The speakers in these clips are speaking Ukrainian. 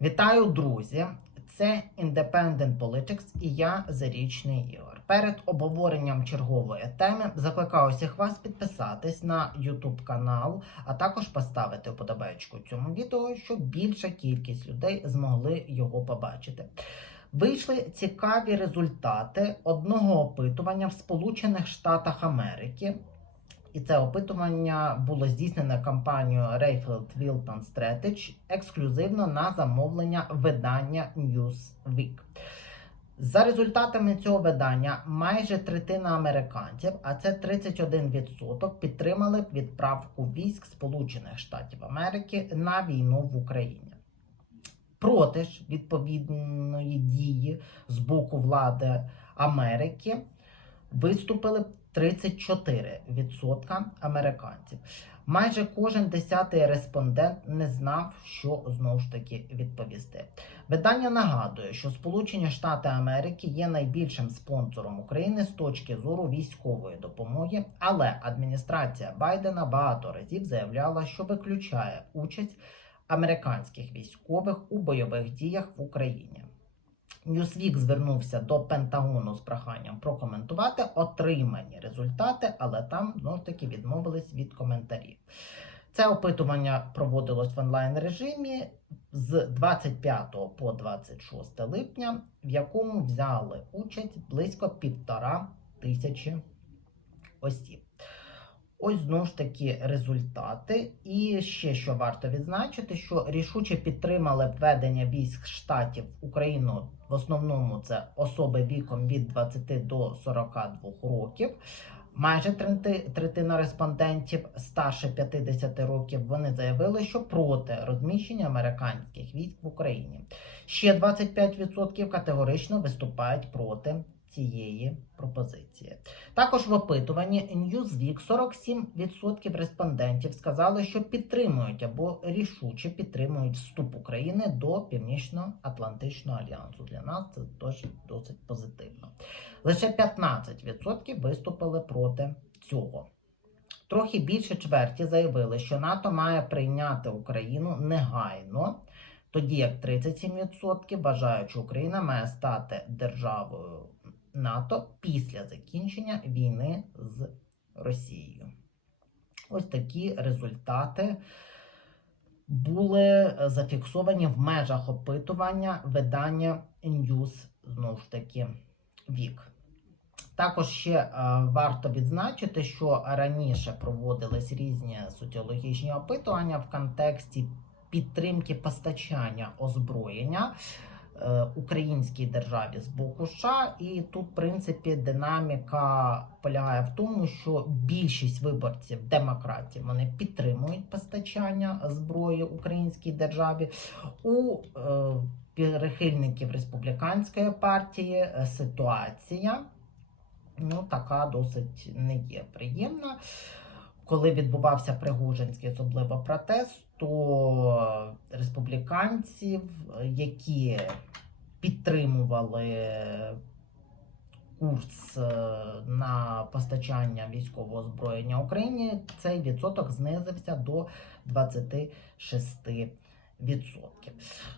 Вітаю, друзі! Це Independent Politics і я Зарічний Ігор. Перед обговоренням чергової теми закликаю всіх вас підписатись на YouTube канал, а також поставити вподобайку цьому відео, щоб більша кількість людей змогли його побачити. Вийшли цікаві результати одного опитування в Сполучених Штатах Америки. І це опитування було здійснене компанією Rayfield Wilton Strategy ексклюзивно на замовлення видання Newsweek. За результатами цього видання, майже третина американців, а це 31%, підтримали відправку військ Сполучених Штатів Америки на війну в Україні. Проти ж відповідної дії з боку влади Америки виступили 34% американців. Майже кожен десятий респондент не знав, що знову ж таки відповісти. Видання нагадує, що Сполучені Штати Америки є найбільшим спонсором України з точки зору військової допомоги, але адміністрація Байдена багато разів заявляла, що виключає участь американських військових у бойових діях в Україні. Newsweek звернувся до Пентагону з проханням прокоментувати отримані результати, але там знову ж таки відмовились від коментарів. Це опитування проводилось в онлайн режимі з 25 по 26 липня, в якому взяли участь близько півтора тисячі осіб. Ось знову ж таки результати. І ще що варто відзначити, що рішуче підтримали введення військ штатів в Україну. В основному це особи віком від 20 до 42 років. Майже третина респондентів старше 50 років вони заявили, що проти розміщення американських військ в Україні. Ще 25% категорично виступають проти цієї пропозиції. Також в опитуванні Newsweek 47% респондентів сказали, що підтримують або рішуче підтримують вступ України до Північно-Атлантичного альянсу. Для нас це теж досить позитивно. Лише 15% виступили проти цього. Трохи більше чверті заявили, що НАТО має прийняти Україну негайно, тоді як 37% вважають, що Україна має стати державою НАТО після закінчення війни з Росією. Ось такі результати були зафіксовані в межах опитування видання News, знову ж таки, Вік. Також ще е, варто відзначити, що раніше проводились різні соціологічні опитування в контексті підтримки постачання озброєння українській державі з боку США. І тут, в принципі, динаміка полягає в тому, що більшість виборців демократів вони підтримують постачання зброї українській державі. У е, прихильників республіканської партії е, ситуація ну, така досить не є приємна. Коли відбувався Пригожинський особливо протест, то республіканців, які підтримували курс е, на постачання військового озброєння Україні, цей відсоток знизився до 26%.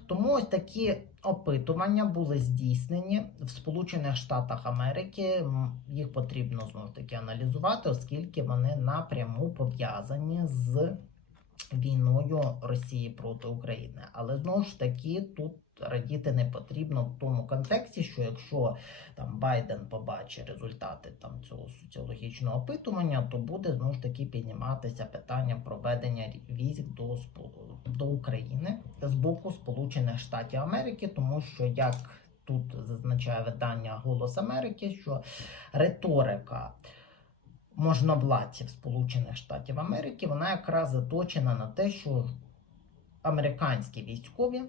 Тому ось такі опитування були здійснені в Сполучених Штатах Америки. Їх потрібно знову таки аналізувати, оскільки вони напряму пов'язані з війною Росії проти України. Але знову ж таки тут радіти не потрібно в тому контексті, що якщо там Байден побачить результати там цього соціологічного опитування, то буде знову ж таки підніматися питання проведення військ до, до України з боку Сполучених Штатів Америки, тому що як тут зазначає видання Голос Америки, що риторика можновладців Сполучених Штатів Америки, вона якраз заточена на те, що американські військові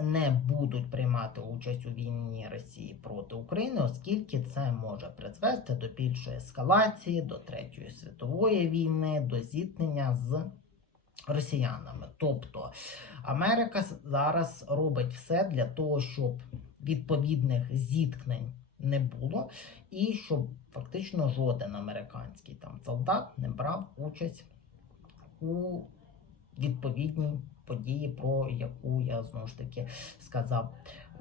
не будуть приймати участь у війні Росії проти України, оскільки це може призвести до більшої ескалації, до Третьої світової війни, до зіткнення з росіянами. Тобто Америка зараз робить все для того, щоб відповідних зіткнень не було, і щоб фактично жоден американський там солдат не брав участь у відповідній події, про яку я знову ж таки сказав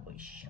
вище.